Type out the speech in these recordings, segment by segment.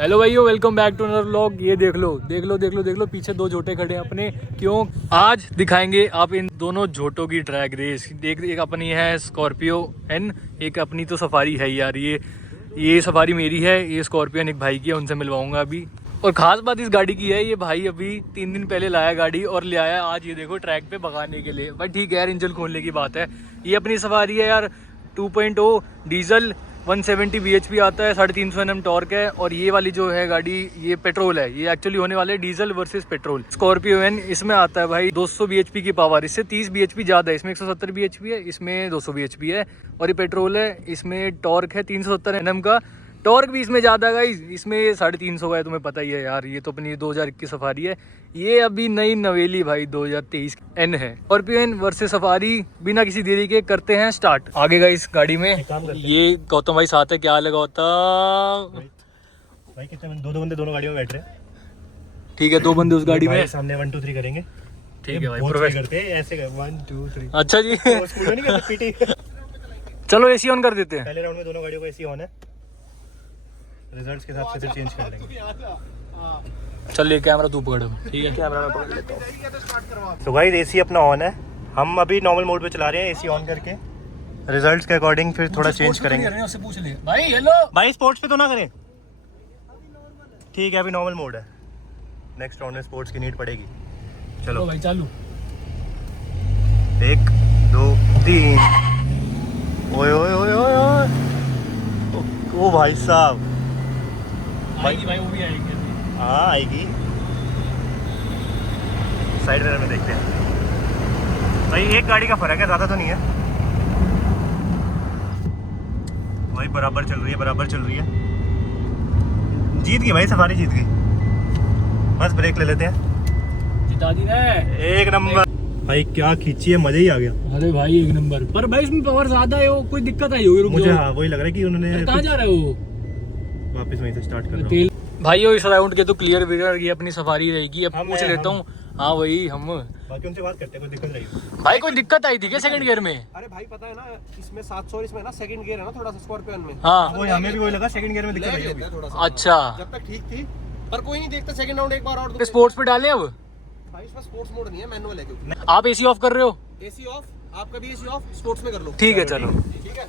Hello भाइयों, welcome back to another vlog. ये देख लो पीछे दो झोटे खड़े हैं अपने। क्यों? आज दिखाएंगे आप इन दोनों झोटों की ड्रैग रेस। देख, एक अपनी है स्कॉर्पियो एन, एक अपनी तो सफारी है यार। ये सफारी मेरी है, ये स्कॉर्पियो एक भाई की है, उनसे मिलवाऊंगा अभी। और खास बात इस गाड़ी की है, ये भाई अभी 3 दिन पहले लाया गाड़ी और ले आया आज ये देखो ट्रैक पे भगाने के लिए। भाई ठीक है यार, इंजन खोलने की बात है। ये अपनी सफारी है यार, 2.0 डीजल, 170 bhp आता है, 350 Nm टॉर्क है। और ये वाली जो है गाड़ी, ये पेट्रोल है। ये एक्चुअली होने वाले diesel versus petrol. Scorpio N, इसमें आता है भाई 200 bhp की पावर, इससे 30 bhp ज़्यादा है। इसमें 170 bhp है, इसमें 200 bhp है। और ये पेट्रोल है, इसमें टॉर्क है 370 Nm का। टॉर्क भी इसमें ज़्यादा है, इसमें 350 का है, तुम्हें पता ही है यार। ये तो अपनी 2021 सफारी है, ये अभी नई नवेली भाई 2023 एन है। स्कॉर्पियो एन वर्सेस सफारी, बिना किसी देरी के करते हैं स्टार्ट। आगे का इस गाड़ी में ये गौतम भाई साथ है। क्या हाल है गौतम भाई? कितने दो बंदे दोनों गाड़ियों में बैठ रहे हैं। ठीक है, 2 बंदे उस गाड़ी में सामने 1 2 3 करेंगे। ठीक है भाई, प्रोफेशनल करते हैं ऐसे 1 2 3। अच्छा जी स्कूल नहीं करते पीटी। चलो एसी ऑन कर देते हैं। पहले राउंड में दोनों गाड़ियों को एसी ऑन है, रिजल्ट्स के हिसाब से फिर चेंज कर लेंगे। चल ये कैमरा तू पकड़, ठीक है कैमरा मैं पकड़ लेता हूँ। तो गाइस एसी अपना ऑन है, हम अभी नॉर्मल मोड पे चला रहे हैं एसी ऑन करके। रिजल्ट्स के अकॉर्डिंग फिर थोड़ा चेंज करेंगे। उससे पूछ ले भाई। हेलो भाई स्पोर्ट्स पे तो ना करें, ठीक है अभी नॉर्मल मोड है। नेक्स्ट राउंड में स्पोर्ट्स की नीड पड़ेगी। चलो भाई चालू। 1 2 3। ओए ओए ओए ओए ओ भाई साहब, आएगी भाई, वो भी आएगी। हाँ आएगी। साइड मिरर में देखते हैं भाई, एक गाड़ी का फर्क है, ज़्यादा तो नहीं है भाई। बराबर चल रही है। जीत गई भाई, सफारी जीत गई। बस ब्रेक ले लेते हैं। जिता दी रे, 1 नंबर भाई। क्या खींची है, मजा ही आ गया। अरे भाई 1 नंबर। पर भाई इसमें पावर ज्यादा है, वो कोई दिक्कत आई होगी? मुझे हाँ वही लग रहा है कि उन्होंने कहाँ जा रहा है वो? वापस वहीं से स्टार्ट कर रहा हूं। तेल भाइयों, इस राउंड के तो क्लियर विनर ये अपनी सफारी रहेगी। अब पूछ लेता हूँ। हाँ वही हम, बाकी उनसे बात करते हैं, कोई दिक्कत नहीं। भाई कोई दिक्कत आई थी क्या सेकंड गियर में? अरे भाई पता है ना, इसमें 700 इसमें ना सेकंड गियर है ना थोड़ा सा स्कॉर्पियो में। हाँ वो हमें भी वही लगा, सेकंड गियर में दिक्कत आई होगी। थोड़ा सा अच्छा, जब तक ठीक थी, पर कोई नहीं देखता। सेकंड राउंड एक बार और स्पोर्ट्स पे डालें अब। भाई इसमें स्पोर्ट्स मोड नहीं है, मैनुअल है। क्योंकि आप एसी ऑफ कर रहे हो? एसी ऑफ, आपका भी एसी ऑफ, स्पोर्ट्स में कर लो। ठीक है चलो। ठीक है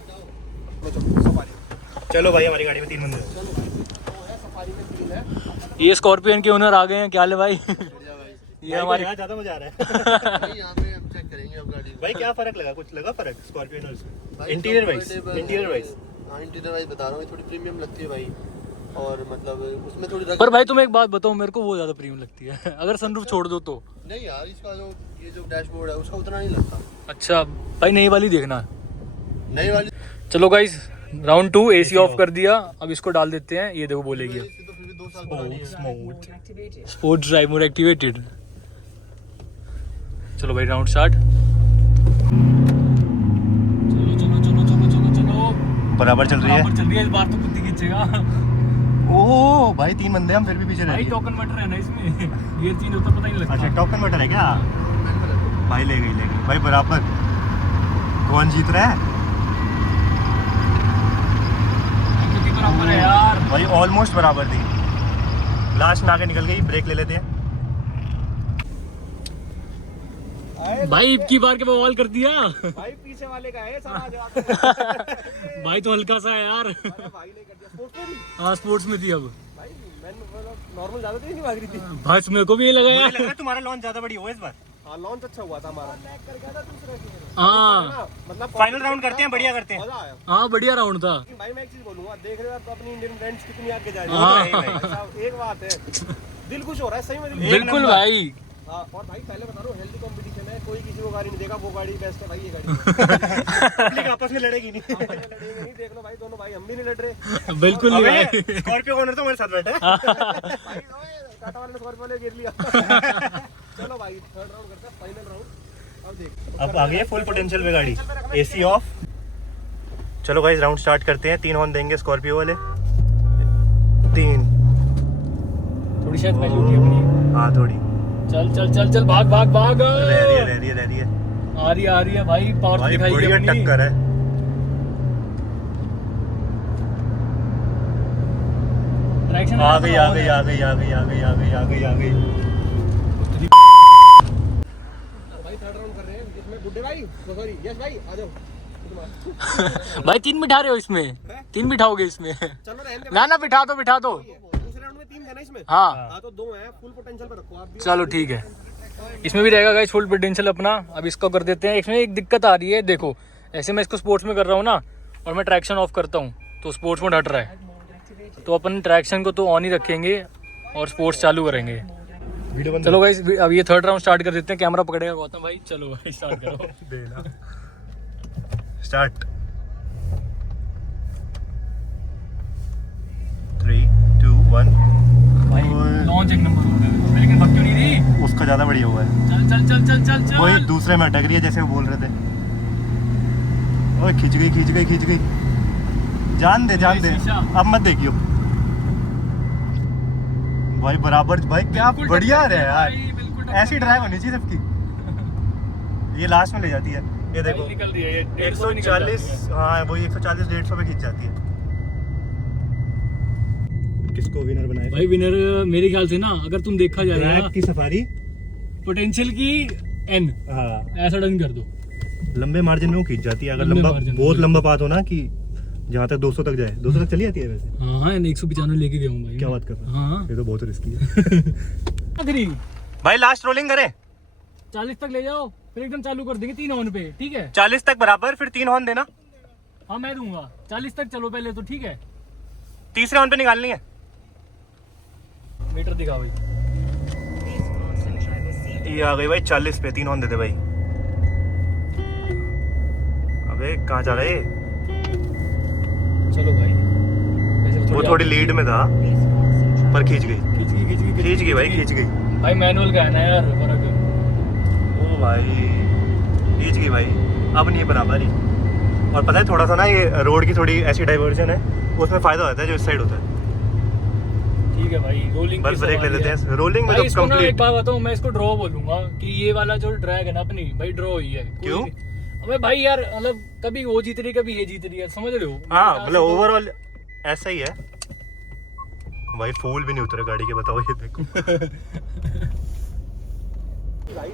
सफारी। चलो भाई, हमारी गाड़ी में 3 बंदे हैं। सफारी में 3 है। ये स्कॉर्पियन के ओनर आ गए हैं। क्या हाल है भाई? ये हमारी यहाँ ज्यादा मजा आ रहा है। यहाँ पे हम चेक करेंगे अब गाड़ी। भाई क्या फर्क लगा? कुछ लगा फर्क स्कॉर्पियो और उसमें? इंटीरियर वाइज हाँ इंटीरियर वाइज बता रहा हूँ, थोड़ी प्रीमियम लगती है भाई। और मतलब उसमें थोड़ी पर भाई तुम एक बात बताओ, मेरे को वो ज्यादा प्रीमियम लगती है। अगर सनरूफ छोड़ दो तो। नहीं यार, इसका जो ये जो डैशबोर्ड है उसका उतना नहीं लगता। अच्छा भाई, नई वाली देखना। नई वाली। चलो गाइस, राउंड 2 एसी ऑफ कर दिया। अब इसको डाल देते हैं। ये देखो बोलेगी इससे तो फिर भी 2 साल पुरानी है। Sports drive mode activated. चलो भाई राउंड स्टार्ट। चलो बराबर चल रही है। चल रही है। इस बार तो कुत्ती खींचेगा ओह भाई 3 बंदे हम फिर भी पीछे रह भाई। गए। टोकन मटर है ना इसमें, गियर चेंज होता पता ही नहीं लगता। अच्छा टोकन बटर है क्या? भाई ले गई भाई बराबर। कौन जीत रहा है कितनी बराबर है यार भाई? ऑलमोस्ट बराबर थी, लास्ट में आके निकल गई। ब्रेक ले लेते हैं भाई। की बार के बवाल कर दिया भाई। पीछे वाले का है सारा जवाब। भाई तो हल्का सा है यार। भाई ने कर दिया स्पोर्ट्स में भी। हाँ स्पोर्ट्स में थी अब भाई मैंने नॉर्मल ज्यादा तेज नहीं भाग रही थी। भाई मेरे को भी ये लगा मुझे यार। लग रहा है तुम्हारा लॉन्च ज्यादा बड़ी हो इस बार। हाँ लॉन्च अच्छा हुआ था हमारा। हाँ मतलब फाइनल राउंड करते हैं, बढ़िया करते हैं। मजा आया। हाँ बढ़िया राउंड था। लेकिन भाई मैं एक चीज बोलूंगा, देख रहे हो आप अपनी इंडियन ब्रांड्स कितनी आगे जा रही हाँ। है। भाई साहब, एक बात है, दिल खुश हो रहा है सही में। दिल बिल्कुल भाई। हाँ, और भाई पहले बता रहा हूँ, हेल्दी कंपटीशन है। कोई किसी को गाड़ी नहीं देगा, वो गाड़ी बेस्ट है भाई। ये गाड़ी पब्लिक आपस में लड़ेगी नहीं। लड़ेंगे नहीं, देख लो भाई, दोनों भाई हम भी नहीं लड़ रहे। बिल्कुल नहीं भाई। स्कॉर्पियो ओनर तो मेरे साथ बैठा है। भाई ओए, टाटा वाले ने स्कॉर्पियो वाले गिर लिया। चलो भाई थर्ड राउंड करते हैं, फाइनल राउंड। अब देख, अब आ गई है फुल पोटेंशियल में गाड़ी, एसी ऑफ। चलो गाइस राउंड स्टार्ट करते हैं। 3 हॉर्न देंगे स्कॉर्पियो वाले। 3। थोड़ी शायद पहले उठी अपनी। हाँ थोड़ी चल चल चल चल, भाग भाग भाग। रह रही है आ रही है भाई। पावर भाई, दिखाई बढ़िया टक्कर है। ट्रैक ट्रैक्शन आ गई आ गई आ गई आ गई आ गई आ गई आ गई आ गई। भाई थर्ड राउंड कर रहे हैं जिसमें गुड्डे भाई सॉरी यस भाई आ जाओ। भाई 3 बिठा रहे हो इसमें? 3 बिठाओगे इसमें? चलो रहने दे। ना ना बिठा दो बिठा दो। दूसरे राउंड में 3 थे ना इसमें। हाँ हाँ तो 2 हैं, फुल पोटेंशियल पे रखो आप भी। चलो ठीक है, इसमें भी रहेगा गाइस फुल पोटेंशियल अपना। अब इसको कर देते हैं। इसमें एक दिक्कत आ रही है, देखो ऐसे मैं इसको स्पोर्ट्स में कर रहा हूँ ना, और मैं ट्रैक्शन ऑफ करता हूँ तो स्पोर्ट्स मोड हट रहा है। तो अपन ट्रैक्शन को तो ऑन ही रखेंगे और स्पोर्ट्स चालू करेंगे। वीडियो बंद चलो गाइस अब ये थर्ड राउंड स्टार्ट कर देते हैं। कैमरा पकड़ेगा गौतम भाई, चलो भाई स्टार्ट करो। देना स्टार्ट 3 2 1। भाई लॉन्च एक नंबर हो रहा है, लेकिन भग क्यों नहीं रही? उसका ज्यादा बढ़िया हुआ है। चल चल चल चल चल चल। वही दूसरे में अटक रही है जैसे वो बोल रहे थे। ओए खींच गई खींच गई खींच गई। जान दे जान दे, शीशा। अब मत देखियो भाई। बराबर भाई क्या बिल्कुल बढ़िया टक्कर है यार। भाई, बिल्कुल टक्कर। ऐसी ड्राइव होनी चाहिए सबकी। ये लास्ट में ले जाती है, ये देखो भाई निकल रही है ये 150 पे निकल जाती 140। है। हाँ वही 140 150 पे खींच जाती है। किसको विनर बनाए? भाई विनर मेरे ख्याल से ना, अगर तुम देखा जाए ब्लैक की सफारी। पोटेंशियल की एन हाँ ऐसा डन कर दो। लंबे मार्जिन में वो खींच जाती है। अगर लंबे लंबा margin में। बहुत लंबा पाथ हो ना कि जहाँ तक 200 तक जाए, 200 तक चली जाती है वैसे। हाँ हाँ 195 लेके गया हूँ भाई। क्या बात कर रहा है? हाँ ये तो बहुत रिस्की है। आखिरी भाई लास्ट रोलिंग करें? 40 तक ले जाओ, फिर एकदम चालू कर देंगे 3 ऑन पे, ठीक है? 40 तक बराबर, फिर 3 हॉर्न देना। हाँ मैं दूंगा 40 तक। चलो पहले तो ठीक है, तीसरे हॉर्न पे निकालनी है। मीटर दिखा भाई। ये आ गई भाई 40 पे। 3 हॉर्न दे दे भाई। अबे कहाँ जा रहे? चलो भाई वैसे वो थोड़ी लीड में था पर खींच गई। खींच गई भाई, खींच गई। भाई मैनुअल का है ना यार फर्क। ओ भाई खींच गई भाई। अब नहीं है बराबर ही। और पता है थोड़ा सा ना ये रोड की थोड़ी ऐसी डाइवर्जन है, उसमें फायदा होता है जो इस साइड होता है। ठीक है भाई रोलिंग बस ब्रेक ले लेते हैं। रोलिंग में भाई तो इसको ना एक कंप्लीट। बात बताऊं, मैं इसको ड्रॉ बोलूंगा कि ये वाला जो ड्रैग है ना अपनी भाई ड्रॉ हुई है। क्यों? अबे भाई यार मतलब कभी वो जीत रही है कभी ये जीत रही है, समझ रहे हो? हाँ मतलब ओवरऑल ऐसा ही है भाई। फूल भी नहीं उतरे गाड़ी के, बताओ ये देखो।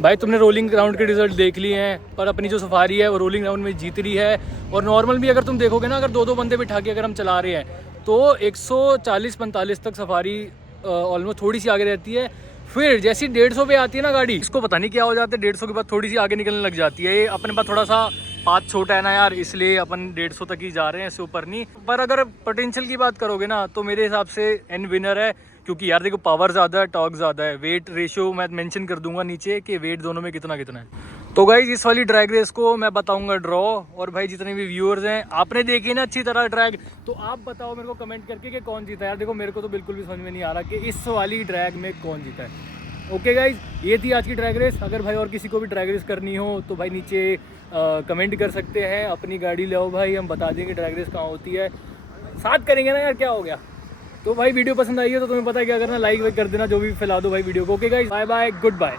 भाई तुमने रोलिंग राउंड के रिजल्ट देख लिए हैं, पर अपनी जो सफारी है वो रोलिंग राउंड में जीत रही है। और नॉर्मल भी अगर तुम देखोगे ना, अगर 2-2 बंदे बिठा के अगर हम चला रहे हैं तो 140-45 तक सफारी ऑलमोस्ट थोड़ी सी आगे रहती है। फिर जैसी 150 पे आती है ना गाड़ी, इसको पता नहीं क्या हो जाता है, 150 के बाद थोड़ी सी आगे निकलने लग जाती है। ये अपने पास थोड़ा सा पाथ छोटा है ना यार, इसलिए अपन 150 तक ही जा रहे हैं, इससे ऊपर नहीं। पर अगर पोटेंशियल की बात करोगे ना तो मेरे हिसाब से एन विनर है, क्योंकि यार देखो पावर ज़्यादा है, टॉर्क ज़्यादा है। वेट रेशियो मैं मेंशन कर दूंगा नीचे कि वेट दोनों में कितना कितना है। तो गाइज इस वाली ड्रैग रेस को मैं बताऊंगा ड्रॉ। और भाई जितने भी व्यूअर्स हैं आपने देखी ना अच्छी तरह ड्रैग, तो आप बताओ मेरे को कमेंट करके कि कौन जीता है। यार देखो मेरे को तो बिल्कुल भी समझ में नहीं आ रहा कि इस वाली ड्रैग में कौन जीता है। ओके गाइज ये थी आज की ड्रैग रेस। अगर भाई और किसी को भी ड्रैग रेस करनी हो तो भाई नीचे कमेंट कर सकते हैं। अपनी गाड़ी ले आओ भाई, हम बता देंगे ड्रैग रेस कहाँ होती है, साथ करेंगे ना यार, क्या हो गया। तो भाई वीडियो पसंद आई है तो तुम्हें पता है क्या करना, लाइक वाइक कर देना, जो भी फैला दो भाई वीडियो को। Okay guys bye bye, good bye.